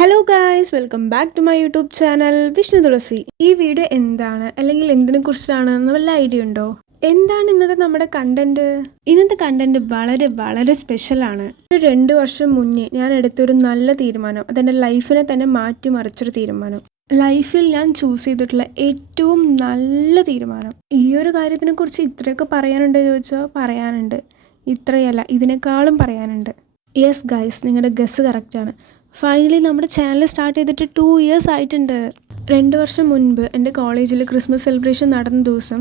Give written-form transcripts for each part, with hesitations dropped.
Hello guys, welcome back to my YouTube channel Vishnu Thulasi. ഈ video എന്താണ് അല്ലെങ്കിൽ എന്തിനെ കുറിച്ചാണെന്ന് വല്ല ഐഡിയ ഉണ്ടോ? എന്താണ് ഇന്നത്തെ നമ്മുടെ കണ്ടന്റ്? ഇന്നത്തെ കണ്ടന്റ് വളരെ വളരെ സ്പെഷ്യലാണ്. ഒരു 2 വർഷം മുന്നേ ഞാൻ എടുത്തൊരു നല്ല തീരുമാനം, അതെൻ്റെ ലൈഫിനെ തന്നെ മാറ്റിമറിച്ചൊരു തീരുമാനം. ലൈഫിൽ ഞാൻ ചൂസ് ചെയ്തിട്ടുള്ള ഏറ്റവും നല്ല തീരുമാനം. ഈ ഒരു കാര്യത്തിനെ കുറിച്ച് ഇത്രയൊക്കെ പറയാനുണ്ടോ ചോദിച്ചാൽ പറയാനുണ്ട്. ഇത്രയല്ല, ഇതിനേക്കാളും പറയാനുണ്ട്. യെസ് ഗൈസ്, നിങ്ങളുടെ ഗസ് കറക്റ്റാണ്. ഫൈനലി നമ്മുടെ ചാനൽ സ്റ്റാർട്ട് ചെയ്തിട്ട് 2 ഇയേഴ്സ് ആയിട്ടുണ്ട്. 2 വർഷം മുൻപ് എൻ്റെ കോളേജിൽ ക്രിസ്മസ് സെലിബ്രേഷൻ നടന്ന ദിവസം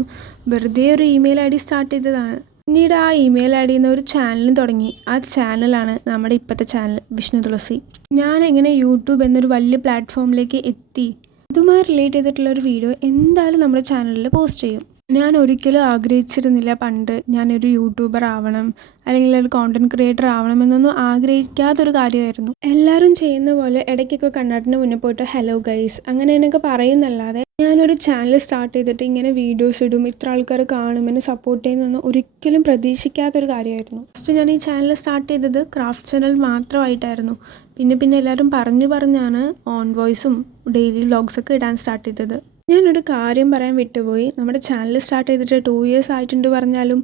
വെറുതെ ഒരു ഇമെയിൽ ID സ്റ്റാർട്ട് ചെയ്തതാണ്. പിന്നീട് ആ ഇമെയിൽ ID നിന്ന് ഒരു ചാനലും തുടങ്ങി. ആ ചാനലാണ് നമ്മുടെ ഇപ്പോഴത്തെ ചാനൽ വിഷ്ണു തുളസി. ഞാൻ എങ്ങനെ യൂട്യൂബ് എന്നൊരു വലിയ പ്ലാറ്റ്ഫോമിലേക്ക് എത്തി, ഇതുമായി റിലേറ്റ് ചെയ്തിട്ടുള്ള ഒരു വീഡിയോ എന്തായാലും നമ്മുടെ ചാനലിൽ പോസ്റ്റ് ചെയ്യും. ഞാൻ ഒരിക്കലും ആഗ്രഹിച്ചിരുന്നില്ല പണ്ട് ഞാനൊരു യൂട്യൂബർ ആവണം അല്ലെങ്കിൽ ഒരു കോണ്ടന്റ് ക്രിയേറ്റർ ആവണം എന്നൊന്നും ആഗ്രഹിക്കാത്തൊരു കാര്യമായിരുന്നു. എല്ലാവരും ചെയ്യുന്ന പോലെ ഇടയ്ക്കൊക്കെ കണ്ണാടിന് മുന്നേ പോയിട്ട് ഹലോ ഗൈസ് അങ്ങനെ എന്നൊക്കെ പറയുന്നല്ലാതെ ഞാനൊരു ചാനൽ സ്റ്റാർട്ട് ചെയ്തിട്ട് ഇങ്ങനെ വീഡിയോസ് ഇടും, ഇത്ര ആൾക്കാർ കാണും, എന്നെ സപ്പോർട്ട് ചെയ്യുന്നൊന്നും ഒരിക്കലും പ്രതീക്ഷിക്കാത്തൊരു കാര്യമായിരുന്നു. ഫസ്റ്റ് ഞാൻ ഈ ചാനൽ സ്റ്റാർട്ട് ചെയ്തത് ക്രാഫ്റ്റ് ചാനൽ മാത്രമായിട്ടായിരുന്നു. പിന്നെ എല്ലാവരും പറഞ്ഞാണ് ഓൺ വോയിസും ഡെയിലി വ്ളോഗ്സൊക്കെ ഇടാൻ സ്റ്റാർട്ട് ചെയ്തത്. ഞാനൊരു കാര്യം പറയാൻ വിട്ടുപോയി. നമ്മുടെ ചാനൽ സ്റ്റാർട്ട് ചെയ്തിട്ട് 2 ഇയേഴ്സ് ആയിട്ടുണ്ട് പറഞ്ഞാലും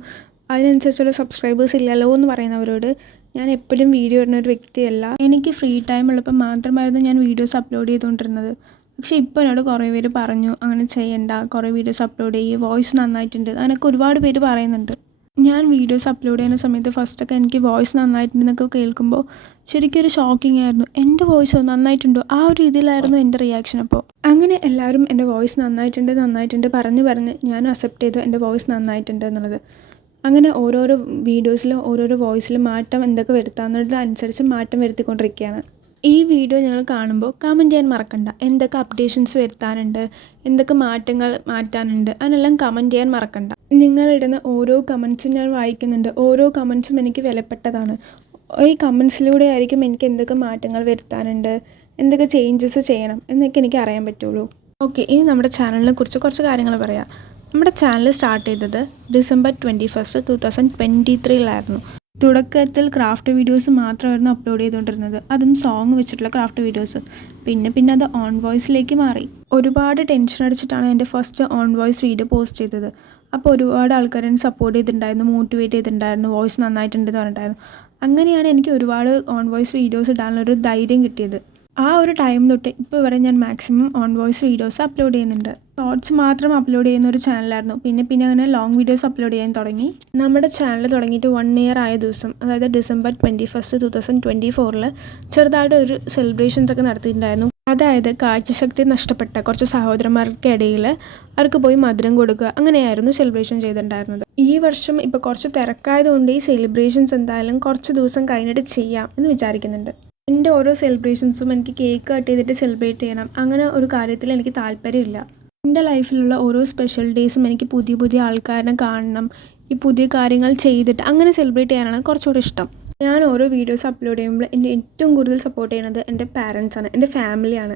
അതിനനുസരിച്ചുള്ള സബ്സ്ക്രൈബേഴ്സ് ഇല്ലല്ലോ എന്ന് പറയുന്നവരോട് ഞാൻ എപ്പോഴും വീഡിയോ ഇടുന്ന ഒരു വ്യക്തിയല്ല. എനിക്ക് ഫ്രീ ടൈം ഉള്ളപ്പോൾ മാത്രമായിരുന്നു ഞാൻ വീഡിയോസ് അപ്ലോഡ് ചെയ്തുകൊണ്ടിരുന്നത്. പക്ഷേ ഇപ്പോൾ എന്നോട് കുറേ പേര് പറഞ്ഞു അങ്ങനെ ചെയ്യണ്ട, കുറേ വീഡിയോസ് അപ്ലോഡ് ചെയ്യ്, വോയിസ് നന്നായിട്ടുണ്ട്, അതിനൊക്കെ ഒരുപാട് പേര് പറയുന്നുണ്ട്. ഞാൻ വീഡിയോസ് അപ്ലോഡ് ചെയ്യുന്ന സമയത്ത് ഫസ്റ്റൊക്കെ എനിക്ക് വോയിസ് നന്നായിട്ടുണ്ടെന്നൊക്കെ കേൾക്കുമ്പോൾ ശരിക്കും ഒരു ഷോക്കിംഗ് ആയിരുന്നു. എൻ്റെ വോയിസോ നന്നായിട്ടുണ്ടോ, ആ ഒരു രീതിയിലായിരുന്നു എൻ്റെ റിയാക്ഷൻ. അപ്പോൾ അങ്ങനെ എല്ലാവരും എൻ്റെ വോയിസ് നന്നായിട്ടുണ്ട് പറഞ്ഞ് ഞാനും അക്സെപ്റ്റ് ചെയ്തു എൻ്റെ വോയിസ് നന്നായിട്ടുണ്ട് എന്നുള്ളത്. അങ്ങനെ ഓരോരോ വീഡിയോസിലും ഓരോരോ വോയിസിലും മാറ്റം എന്തൊക്കെ വരുത്താവുന്നതിന് അനുസരിച്ച് മാറ്റം വരുത്തിക്കൊണ്ടിരിക്കുകയാണ്. ഈ വീഡിയോ നിങ്ങൾ കാണുമ്പോൾ കമൻറ്റ് ചെയ്യാൻ മറക്കണ്ട. എന്തൊക്കെ അപ്ഡേഷൻസ് വരുത്താനുണ്ട്, എന്തൊക്കെ മാറ്റങ്ങൾ മാറ്റാനുണ്ട്, അതിനെല്ലാം കമൻറ്റ് ചെയ്യാൻ മറക്കണ്ട. നിങ്ങളിടുന്ന ഓരോ കമൻസും ഞാൻ വായിക്കുന്നുണ്ട്. ഓരോ കമൻസും എനിക്ക് വിലപ്പെട്ടതാണ്. ഈ കമൻസിലൂടെ ആയിരിക്കും എനിക്ക് എന്തൊക്കെ മാറ്റങ്ങൾ വരുത്താനുണ്ട്, എന്തൊക്കെ ചേഞ്ചസ് ചെയ്യണം എന്നൊക്കെ എനിക്ക് അറിയാൻ പറ്റുള്ളൂ. ഓക്കെ, ഇനി നമ്മുടെ ചാനലിനെ കുറിച്ച് കുറച്ച് കാര്യങ്ങൾ പറയാം. നമ്മുടെ ചാനൽ സ്റ്റാർട്ട് ചെയ്തത് December 21, 2023 തുടക്കത്തിൽ ക്രാഫ്റ്റ് വീഡിയോസ് മാത്രമായിരുന്നു അപ്ലോഡ് ചെയ്തുകൊണ്ടിരുന്നത്, അതും സോങ് വെച്ചിട്ടുള്ള ക്രാഫ്റ്റ് വീഡിയോസ്. പിന്നെ അത് ഓൺ വോയിസിലേക്ക് മാറി. ഒരുപാട് ടെൻഷൻ അടിച്ചിട്ടാണ് എൻ്റെ first on voice video post ചെയ്തത്. അപ്പോൾ ഒരുപാട് ആൾക്കാർ എന്നെ സപ്പോർട്ട് ചെയ്തിട്ടുണ്ടായിരുന്നു, മോട്ടിവേറ്റ് ചെയ്തിട്ടുണ്ടായിരുന്നു, വോയിസ് നന്നായിട്ടുണ്ടെന്ന് പറഞ്ഞിട്ടുണ്ടായിരുന്നു. അങ്ങനെയാണ് എനിക്ക് ഒരുപാട് ഓൺ വോയിസ് വീഡിയോസ് ഇടാനുള്ളൊരു ധൈര്യം കിട്ടിയത്. ആ ഒരു ടൈം തൊട്ട് ഇപ്പോൾ വരെ ഞാൻ maximum on voice videos upload ചെയ്യുന്നുണ്ട്. ഷോർട്സ് മാത്രം അപ്ലോഡ് ചെയ്യുന്ന ഒരു ചാനലായിരുന്നു. പിന്നെ അങ്ങനെ ലോങ് വീഡിയോസ് അപ്ലോഡ് ചെയ്യാൻ തുടങ്ങി. നമ്മുടെ ചാനൽ തുടങ്ങിയിട്ട് 1 ഇയർ ആയ ദിവസം, അതായത് December 21, 2024 ചെറുതായിട്ട് ഒരു സെലിബ്രേഷൻസ് ഒക്കെ നടത്തിയിട്ടുണ്ടായിരുന്നു. അതായത് കാഴ്ചശക്തി നഷ്ടപ്പെട്ട കുറച്ച് സഹോദരന്മാർക്കിടയിൽ അവർക്ക് പോയി മധുരം കൊടുക്കുക, അങ്ങനെയായിരുന്നു സെലിബ്രേഷൻ ചെയ്തിട്ടുണ്ടായിരുന്നത്. ഈ വർഷം ഇപ്പോൾ കുറച്ച് തിരക്കായതുകൊണ്ട് ഈ സെലിബ്രേഷൻസ് എന്തായാലും കുറച്ച് ദിവസം കഴിഞ്ഞിട്ട് ചെയ്യാം എന്ന് വിചാരിക്കുന്നുണ്ട്. എൻ്റെ ഓരോ സെലിബ്രേഷൻസും എനിക്ക് കേക്ക് കട്ട് ചെയ്തിട്ട് സെലിബ്രേറ്റ് ചെയ്യണം, അങ്ങനെ ഒരു കാര്യത്തിൽ എനിക്ക് താല്പര്യമില്ല. എൻ്റെ ലൈഫിലുള്ള ഓരോ സ്പെഷ്യൽ ഡേയ്സും എനിക്ക് പുതിയ ആൾക്കാരെ കാണണം, ഈ പുതിയ കാര്യങ്ങൾ ചെയ്തിട്ട് അങ്ങനെ സെലിബ്രേറ്റ് ചെയ്യാനാണ് കുറച്ചുകൂടി ഇഷ്ടം. ഞാൻ ഓരോ വീഡിയോസ് അപ്ലോഡ് ചെയ്യുമ്പോൾ എൻ്റെ ഏറ്റവും കൂടുതൽ സപ്പോർട്ട് ചെയ്യുന്നത് എൻ്റെ പാരൻസാണ്, എൻ്റെ ഫാമിലിയാണ്.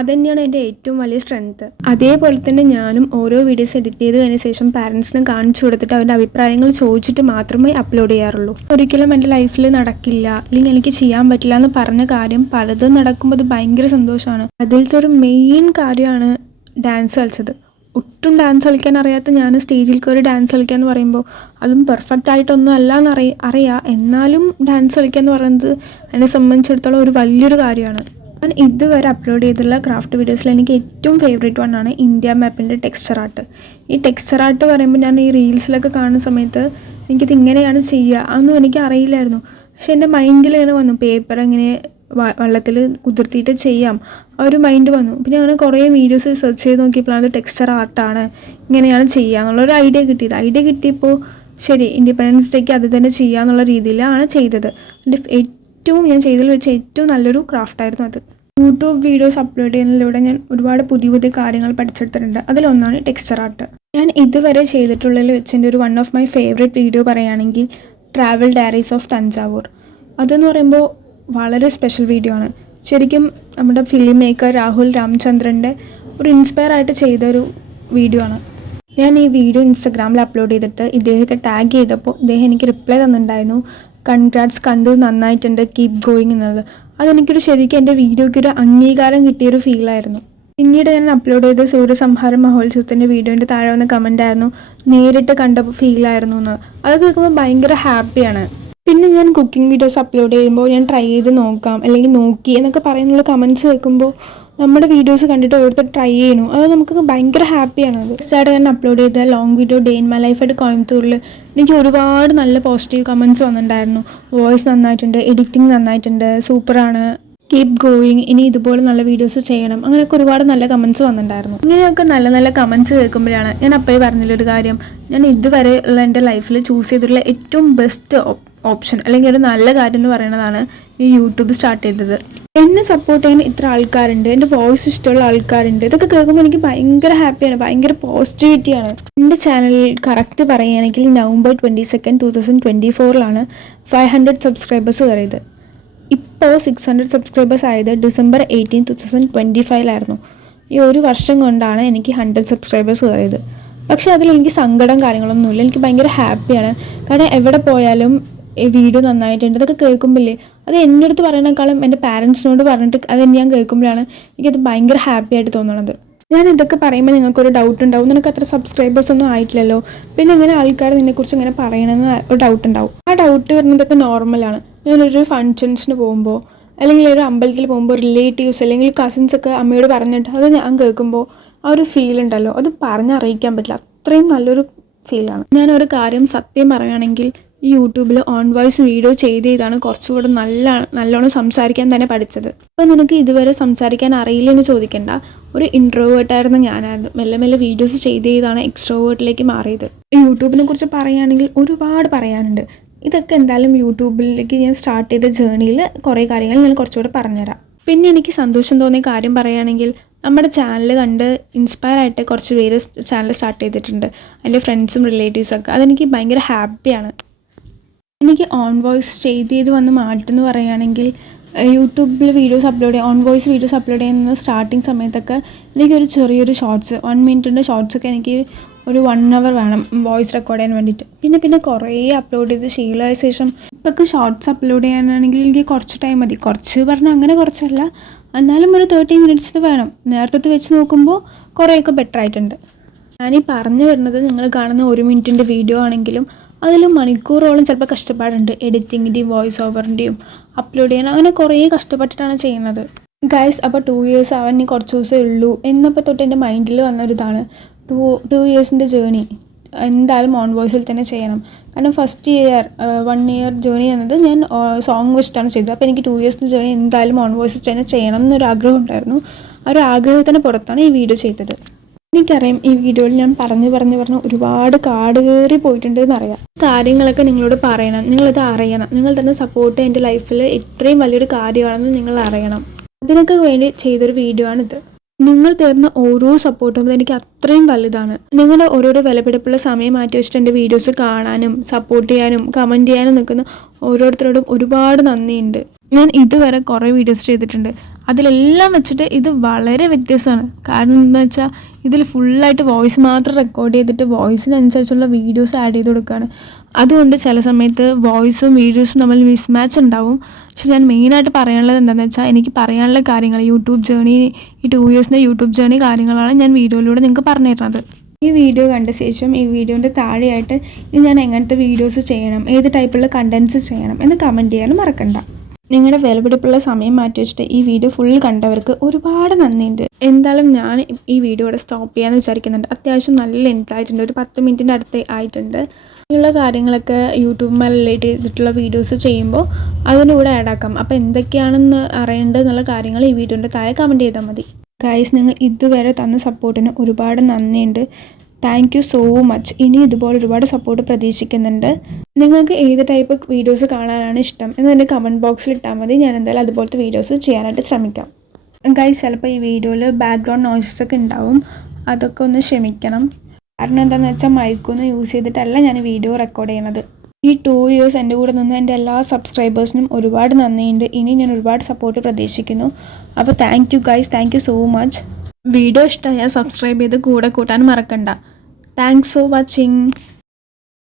അതുതന്നെയാണ് എൻ്റെ ഏറ്റവും വലിയ സ്ട്രെങ്ത്ത്. അതേപോലെ തന്നെ ഞാനും ഓരോ വീഡിയോസ് എഡിറ്റ് ചെയ്ത് കഴിഞ്ഞ ശേഷം പാരൻസിനെ കാണിച്ചു കൊടുത്തിട്ട് അവരുടെ അഭിപ്രായങ്ങൾ ചോദിച്ചിട്ട് മാത്രമേ അപ്ലോഡ് ചെയ്യാറുള്ളൂ. ഒരിക്കലും എൻ്റെ ലൈഫിൽ നടക്കില്ല അല്ലെങ്കിൽ എനിക്ക് ചെയ്യാൻ പറ്റില്ല എന്ന് പറഞ്ഞ കാര്യം പലതും നടക്കുമ്പോൾ അത് ഭയങ്കര സന്തോഷമാണ്. അതിലത്തെ ഒരു മെയിൻ കാര്യമാണ് ഡാൻസ് കളിച്ചത്. ഒട്ടും ഡാൻസ് കളിക്കാൻ അറിയാത്ത ഞാൻ സ്റ്റേജിൽ കയറി ഡാൻസ് കളിക്കുക എന്ന് പറയുമ്പോൾ അതും പെർഫെക്റ്റ് ആയിട്ടൊന്നും അല്ല എന്നറിയാം, എന്നാലും ഡാൻസ് കളിക്കുക എന്ന് പറയുന്നത് എന്നെ സംബന്ധിച്ചിടത്തോളം ഒരു വലിയൊരു കാര്യമാണ്. ഞാൻ ഇതുവരെ അപ്ലോഡ് ചെയ്തിട്ടുള്ള ക്രാഫ്റ്റ് വീഡിയോസിൽ എനിക്ക് ഏറ്റവും ഫേവറേറ്റ് വണ്ണാണ് ഇന്ത്യ മാപ്പിൻ്റെ ടെക്സ്ചർ ആർട്ട്. ഈ ടെക്സ്ചർ ആർട്ട് പറയുമ്പോൾ ഞാൻ ഈ റീൽസിലൊക്കെ കാണുന്ന സമയത്ത് എനിക്കിത് ഇങ്ങനെയാണ് ചെയ്യുക അതൊന്നും എനിക്ക് അറിയില്ലായിരുന്നു. പക്ഷെ എൻ്റെ മൈൻഡിൽ ഇങ്ങനെ വന്നു, പേപ്പർ ഇങ്ങനെ വെള്ളത്തിൽ കുതിർത്തിയിട്ട് ചെയ്യാം, ആ ഒരു മൈൻഡ് വന്നു. പിന്നെ അങ്ങനെ കുറേ വീഡിയോസ് സെർച്ച് ചെയ്ത് നോക്കിയപ്പോഴാണ് ടെക്സ്ചർ ആർട്ടാണ്, ഇങ്ങനെയാണ് ചെയ്യുക എന്നുള്ളൊരു ഐഡിയ കിട്ടിയത്. ഐഡിയ കിട്ടിയപ്പോൾ ശരി, ഇൻഡിപെൻഡൻസ് ഡേക്ക് അത് തന്നെ ചെയ്യുക എന്നുള്ള രീതിയിലാണ് ചെയ്തത്. എൻ്റെ ഞാൻ ചെയ്തതിൽ വെച്ച് ഏറ്റവും നല്ലൊരു ക്രാഫ്റ്റായിരുന്നു അത്. യൂട്യൂബ് വീഡിയോസ് അപ്ലോഡ് ചെയ്യുന്നതിലൂടെ ഞാൻ ഒരുപാട് പുതിയ കാര്യങ്ങൾ പഠിച്ചെടുത്തിട്ടുണ്ട്. അതിലൊന്നാണ് ടെക്സ്ചർ ആർട്ട്. ഞാൻ ഇതുവരെ ചെയ്തിട്ടുള്ളതിൽ വെച്ച് എൻ്റെ ഒരു 1 ഓഫ് മൈ ഫേവറേറ്റ് വീഡിയോ പറയുകയാണെങ്കിൽ ട്രാവൽ ഡയറീസ് ഓഫ് തഞ്ചാവൂർ. അതെന്ന് പറയുമ്പോൾ വളരെ സ്പെഷ്യൽ വീഡിയോ ആണ്. ശരിക്കും നമ്മുടെ ഫിലിം മേക്കർ രാഹുൽ രാമചന്ദ്രൻ്റെ ഒരു ഇൻസ്പയർ ആയിട്ട് ചെയ്തൊരു വീഡിയോ ആണ്. ഞാൻ ഈ വീഡിയോ ഇൻസ്റ്റഗ്രാമിൽ അപ്ലോഡ് ചെയ്തിട്ട് ഇദ്ദേഹത്തെ ടാഗ് ചെയ്തപ്പോൾ ഇദ്ദേഹം എനിക്ക് റിപ്ലൈ തന്നിട്ടുണ്ടായിരുന്നു, കൺഗ്രാറ്റ്സ്, കണ്ടു, നന്നായിട്ടുണ്ട്, കീപ് ഗോയിങ് എന്നുള്ളത്. അതെനിക്കൊരു ശരിക്കും എൻ്റെ വീഡിയോയ്ക്കൊരു അംഗീകാരം കിട്ടിയൊരു ഫീലായിരുന്നു. പിന്നീട് ഞാൻ അപ്ലോഡ് ചെയ്ത സൂര്യസംഹാരം മഹോത്സവത്തിൻ്റെ വീഡിയോൻ്റെ താഴെ വന്ന കമൻ്റ് ആയിരുന്നു നേരിട്ട് കണ്ടപ്പോൾ ഫീലായിരുന്നു എന്ന്. അത് കേൾക്കുമ്പോൾ ഭയങ്കര ഹാപ്പിയാണ്. പിന്നെ ഞാൻ കുക്കിംഗ് വീഡിയോസ് അപ്ലോഡ് ചെയ്യുമ്പോൾ ഞാൻ ട്രൈ ചെയ്ത് നോക്കാം അല്ലെങ്കിൽ നോക്കി എന്നൊക്കെ പറയുന്നുള്ള കമൻറ്റ്സ് കേൾക്കുമ്പോൾ നമ്മുടെ വീഡിയോസ് കണ്ടിട്ട് ഓരോരുത്തർ ട്രൈ ചെയ്യുന്നു, അത് നമുക്ക് ഭയങ്കര ഹാപ്പിയാണ്. അത് സ്റ്റാർട്ട് ഞാൻ അപ്ലോഡ് ചെയ്ത long video day in my life ആയിട്ട് കോയമ്പത്തൂരിൽ എനിക്ക് ഒരുപാട് നല്ല പോസിറ്റീവ് കമൻറ്റ്സ് വന്നിട്ടുണ്ടായിരുന്നു. വോയിസ് നന്നായിട്ടുണ്ട്, എഡിറ്റിംഗ് നന്നായിട്ടുണ്ട്, സൂപ്പറാണ്, കീപ് ഗോയിങ്, ഇനി ഇതുപോലെ നല്ല വീഡിയോസ് ചെയ്യണം, അങ്ങനെയൊക്കെ ഒരുപാട് നല്ല കമൻറ്റ്സ് വന്നിട്ടുണ്ടായിരുന്നു. ഇങ്ങനെയൊക്കെ നല്ല നല്ല കമൻറ്റ്സ് കേൾക്കുമ്പോഴാണ് ഞാൻ അപ്പോഴേ പറഞ്ഞില്ലൊരു കാര്യം, ഞാൻ ഇതുവരെ ഉള്ള എൻ്റെ ലൈഫിൽ ചൂസ് ചെയ്തിട്ടുള്ള ഏറ്റവും ബെസ്റ്റ് ഓപ്ഷൻ അല്ലെങ്കിൽ ഒരു നല്ല കാര്യം എന്ന് പറയുന്നതാണ് ഈ യൂട്യൂബ് സ്റ്റാർട്ട് ചെയ്തത്. എന്നെ സപ്പോർട്ട് ചെയ്യാൻ ഇത്ര ആൾക്കാരുണ്ട്, എൻ്റെ വോയിസ് ഇഷ്ടമുള്ള ആൾക്കാരുണ്ട്, ഇതൊക്കെ കേൾക്കുമ്പോൾ എനിക്ക് ഭയങ്കര ഹാപ്പിയാണ്, ഭയങ്കര പോസിറ്റിവിറ്റിയാണ്. എൻ്റെ ചാനലിൽ കറക്റ്റ് പറയുകയാണെങ്കിൽ November 22, 2024 500 സബ്സ്ക്രൈബേഴ്സ് കയറിയത്. ഇപ്പോൾ 600 സബ്സ്ക്രൈബേഴ്സ് ആയത് December 18, 2025 ഈ ഒരു വർഷം കൊണ്ടാണ് എനിക്ക് 100 സബ്സ്ക്രൈബേഴ്സ് കയറിയത്. പക്ഷേ അതിലെനിക്ക് സങ്കടം കാര്യങ്ങളൊന്നുമില്ല, എനിക്ക് ഭയങ്കര ഹാപ്പിയാണ്. കാരണം എവിടെ പോയാലും വീഡിയോ നന്നായിട്ടുണ്ട് ഇതൊക്കെ കേൾക്കുമ്പോഴേ അത് എൻ്റെ അടുത്ത് പറയുന്നതിനേക്കാളും എൻ്റെ പാരൻസിനോട് പറഞ്ഞിട്ട് അത് ഞാൻ കേൾക്കുമ്പോഴാണ് എനിക്കത് ഭയങ്കര ഹാപ്പി ആയിട്ട് തോന്നുന്നത്. ഞാൻ ഇതൊക്കെ പറയുമ്പോൾ നിങ്ങൾക്കൊരു ഡൗട്ട് ഉണ്ടാവും, നിനക്ക് അത്ര സബ്സ്ക്രൈബേഴ്സ് ഒന്നും ആയിട്ടില്ലല്ലോ, പിന്നെ എങ്ങനെ ആൾക്കാർ നിന്നെക്കുറിച്ച് ഇങ്ങനെ പറയണമെന്ന് ഒരു ഡൗട്ട് ഉണ്ടാവും. ആ ഡൗട്ട് വരുന്നതൊക്കെ നോർമലാണ്. ഞാനൊരു ഫങ്ഷൻസിന് പോകുമ്പോൾ അല്ലെങ്കിൽ ഒരു അമ്പലത്തിൽ പോകുമ്പോൾ റിലേറ്റീവ്സ് അല്ലെങ്കിൽ കസിൻസൊക്കെ അമ്മയോട് പറഞ്ഞിട്ട് അത് ഞാൻ കേൾക്കുമ്പോൾ ആ ഒരു ഫീൽ ഉണ്ടല്ലോ, അത് പറഞ്ഞറിയിക്കാൻ പറ്റില്ല, അത്രയും നല്ലൊരു ഫീലാണ്. ഞാനൊരു കാര്യം സത്യം പറയുകയാണെങ്കിൽ ഈ യൂട്യൂബിൽ ഓൺ വോയിസ് വീഡിയോ ചെയ്താണ് കുറച്ചുകൂടെ നല്ലോണം സംസാരിക്കാൻ തന്നെ പഠിച്ചത്. അപ്പോൾ നിനക്ക് ഇതുവരെ സംസാരിക്കാൻ അറിയില്ലെന്ന് ചോദിക്കേണ്ട, ഒരു ഇൻട്രോവേർട്ടായിരുന്ന ഞാനായിരുന്നു മെല്ലെ മെല്ലെ വീഡിയോസ് ചെയ്താണ് എക്സ്ട്രോവേർട്ടിലേക്ക് മാറിയത്. യൂട്യൂബിനെ കുറിച്ച് പറയുകയാണെങ്കിൽ ഒരുപാട് പറയാനുണ്ട്. ഇതൊക്കെ എന്തായാലും യൂട്യൂബിലേക്ക് ഞാൻ സ്റ്റാർട്ട് ചെയ്ത ജേർണിയിൽ കുറേ കാര്യങ്ങൾ ഞാൻ കുറച്ചുകൂടെ പറഞ്ഞുതരാം. പിന്നെ എനിക്ക് സന്തോഷം തോന്നിയ കാര്യം പറയുകയാണെങ്കിൽ നമ്മുടെ ചാനൽ കണ്ട് ഇൻസ്പയർ ആയിട്ട് കുറച്ച് പേര് ചാനൽ സ്റ്റാർട്ട് ചെയ്തിട്ടുണ്ട്, എൻ്റെ ഫ്രണ്ട്സും റിലേറ്റീവ്സും ഒക്കെ. അതെനിക്ക് ഭയങ്കര ഹാപ്പിയാണ്. എനിക്ക് ഓൺ വോയിസ് ചെയ്ത് വന്ന് മാറ്റെന്ന് പറയുകയാണെങ്കിൽ യൂട്യൂബിൽ videos upload on voice videos upload ചെയ്യുന്ന സ്റ്റാർട്ടിങ് സമയത്തൊക്കെ എനിക്കൊരു ചെറിയൊരു ഷോർട്സ് 1 മിനിറ്റിൻ്റെ ഷോർട്സൊക്കെ എനിക്ക് ഒരു 1 hour വേണം വോയിസ് റെക്കോർഡ് ചെയ്യാൻ വേണ്ടിയിട്ട്. പിന്നെ കുറേ അപ്ലോഡ് ചെയ്ത് ശീലമായ ശേഷം ഇപ്പൊക്കെ ഷോർട്സ് അപ്ലോഡ് ചെയ്യാനാണെങ്കിൽ എനിക്ക് കുറച്ച് ടൈം മതി. കുറച്ച് പറഞ്ഞാൽ അങ്ങനെ കുറച്ചല്ല, എന്നാലും ഒരു 30 minutes വേണം. നേരത്തെ വെച്ച് നോക്കുമ്പോൾ കുറേയൊക്കെ ബെറ്റർ ആയിട്ടുണ്ട്. ഞാനീ പറഞ്ഞു വരുന്നത് നിങ്ങൾ കാണുന്ന 1 മിനിറ്റിൻ്റെ വീഡിയോ ആണെങ്കിലും അതിൽ മണിക്കൂറോളം ചിലപ്പോൾ കഷ്ടപ്പാടുണ്ട്. എഡിറ്റിങ്ങിൻ്റെയും വോയിസ് ഓവറിൻ്റെയും അപ്ലോഡ് ചെയ്യാൻ അങ്ങനെ കുറേ കഷ്ടപ്പെട്ടിട്ടാണ് ചെയ്യുന്നത്. ഗൈസ്, അപ്പോൾ 2 years ആവാൻ ഇനി കുറച്ച് ദിവസമേ ഉള്ളൂ എന്നപ്പോൾ തൊട്ട് എൻ്റെ മൈൻഡിൽ വന്നൊരിതാണ് 2 yearsൻ്റെ ജേണി എന്തായാലും ഓൺ വോയിസിൽ തന്നെ ചെയ്യണം. കാരണം ഫസ്റ്റ് ഇയർ 1 year ജേണി എന്നത് ഞാൻ സോങ് വെച്ചിട്ടാണ് ചെയ്തത്. അപ്പോൾ എനിക്ക് 2 yearsൻ്റെ ജേണി എന്തായാലും ഓൺ വോയിസിൽ തന്നെ ചെയ്യണം എന്നൊരു ആഗ്രഹം ഉണ്ടായിരുന്നു. ആ ഒരു ആഗ്രഹത്തിന് പുറത്താണ് ഈ വീഡിയോ ചെയ്തത്. എനിക്കറിയാം ഈ വീഡിയോയിൽ ഞാൻ പറഞ്ഞ് ഒരുപാട് കാട് കയറി പോയിട്ടുണ്ട് എന്നറിയാം. കാര്യങ്ങളൊക്കെ നിങ്ങളോട് പറയണം, നിങ്ങളത് അറിയണം. നിങ്ങൾ തന്ന സപ്പോർട്ട് എൻ്റെ ലൈഫിൽ ഇത്രയും വലിയൊരു കാര്യമാണെന്ന് നിങ്ങൾ അറിയണം. അതിനൊക്കെ വേണ്ടി ചെയ്തൊരു വീഡിയോ ആണിത്. നിങ്ങൾ തരുന്ന ഓരോ സപ്പോർട്ടും എനിക്ക് അത്രയും വലുതാണ്. നിങ്ങളുടെ ഓരോരോ വിലപിടിപ്പുള്ള സമയം മാറ്റി വെച്ചിട്ട് എൻ്റെ വീഡിയോസ് കാണാനും സപ്പോർട്ട് ചെയ്യാനും കമൻറ്റ് ചെയ്യാനും നിൽക്കുന്ന ഓരോരുത്തരോടും ഒരുപാട് നന്ദിയുണ്ട്. ഞാൻ ഇതുവരെ കുറേ വീഡിയോസ് ചെയ്തിട്ടുണ്ട്, അതിലെല്ലാം വെച്ചിട്ട് ഇത് വളരെ വ്യത്യസ്തമാണ്. കാരണം എന്താണെന്ന് വെച്ചാൽ ഇതിൽ ഫുള്ളായിട്ട് വോയിസ് മാത്രം റെക്കോർഡ് ചെയ്തിട്ട് വോയിസിനനുസരിച്ചുള്ള വീഡിയോസ് ആഡ് ചെയ്ത് കൊടുക്കുകയാണ്. അതുകൊണ്ട് ചില സമയത്ത് വോയിസും വീഡിയോസും തമ്മിൽ മിസ്മാച്ച് ഉണ്ടാവും. പക്ഷെ ഞാൻ മെയിനായിട്ട് പറയാനുള്ളത് എന്താണെന്ന് വെച്ചാൽ എനിക്ക് പറയാനുള്ള കാര്യങ്ങൾ യൂട്യൂബ് ജേണി, ഈ 2 yearsൻ്റെ യൂട്യൂബ് ജേണി കാര്യങ്ങളാണ് ഞാൻ വീഡിയോയിലൂടെ നിങ്ങൾക്ക് പറഞ്ഞു തരുന്നത്. ഈ വീഡിയോ കണ്ട ശേഷം ഈ വീഡിയോൻ്റെ താഴെയായിട്ട് ഇനി ഞാൻ എങ്ങനത്തെ വീഡിയോസ് ചെയ്യണം, ഏത് ടൈപ്പുള്ള കണ്ടൻറ്റ്സ് ചെയ്യണം എന്ന് കമൻറ്റ് ചെയ്യാനും മറക്കണ്ട. നിങ്ങളുടെ വിലപിടിപ്പുള്ള സമയം മാറ്റി വെച്ചിട്ട് ഈ വീഡിയോ ഫുൾ കണ്ടവർക്ക് ഒരുപാട് നന്ദിയുണ്ട്. എന്തായാലും ഞാൻ ഈ വീഡിയോ ഇവിടെ സ്റ്റോപ്പ് ചെയ്യാമെന്ന് വിചാരിക്കുന്നുണ്ട്. അത്യാവശ്യം നല്ല ലെങ്ത് ആയിട്ടുണ്ട്, ഒരു 10 മിനിറ്റിൻ്റെ അടുത്ത് ആയിട്ടുണ്ട്. ഇങ്ങനെയുള്ള കാര്യങ്ങളൊക്കെ യൂട്യൂബുമായി റിലേറ്റ് ചെയ്തിട്ടുള്ള വീഡിയോസ് ചെയ്യുമ്പോൾ അതിൻ്റെ കൂടെ ആഡ് ആക്കാം. അപ്പോൾ എന്തൊക്കെയാണെന്ന് അറിയേണ്ടത് എന്നുള്ള കാര്യങ്ങൾ ഈ വീഡിയോൻ്റെ താഴെ കമൻറ്റ് ചെയ്താൽ മതി. ഗൈസ്, നിങ്ങൾ ഇതുവരെ തന്ന സപ്പോർട്ടിന് ഒരുപാട് നന്ദിയുണ്ട്. Thank you so much. ഇനി ഇതുപോലെ ഒരുപാട് സപ്പോർട്ട് പ്രതീക്ഷിക്കുന്നുണ്ട്. നിങ്ങൾക്ക് ഏത് ടൈപ്പ് വീഡിയോസ് കാണാനാണ് ഇഷ്ടം എന്ന് എൻ്റെ കമൻറ്റ് ബോക്സിൽ ഇട്ടാൽ മതി. ഞാൻ എന്തായാലും അതുപോലത്തെ വീഡിയോസ് ചെയ്യാനായിട്ട് ശ്രമിക്കാം. ഗൈസ്, ചിലപ്പോൾ ഈ വീഡിയോയിൽ ബാക്ക്ഗ്രൗണ്ട് നോയ്സസ് ഒക്കെ ഉണ്ടാവും, അതൊക്കെ ഒന്ന് ക്ഷമിക്കണം. കാരണം എന്താണെന്ന് വെച്ചാൽ മൈക്കൊന്നും യൂസ് ചെയ്തിട്ടല്ല ഞാൻ വീഡിയോ റെക്കോർഡ് ചെയ്യണത്. ഈ 2 years എൻ്റെ കൂടെ നിന്ന് എൻ്റെ എല്ലാ സബ്സ്ക്രൈബേഴ്സിനും ഒരുപാട് നന്ദിയുണ്ട്. ഇനി ഞാൻ ഒരുപാട് സപ്പോർട്ട് പ്രതീക്ഷിക്കുന്നു. അപ്പോൾ thank you guys, thank you so much. Video ഇഷ്ടമായാൽ സബ്സ്ക്രൈബ് ചെയ്ത് കൂടെ കൂട്ടാൻ മറക്കണ്ട. Thanks for watching.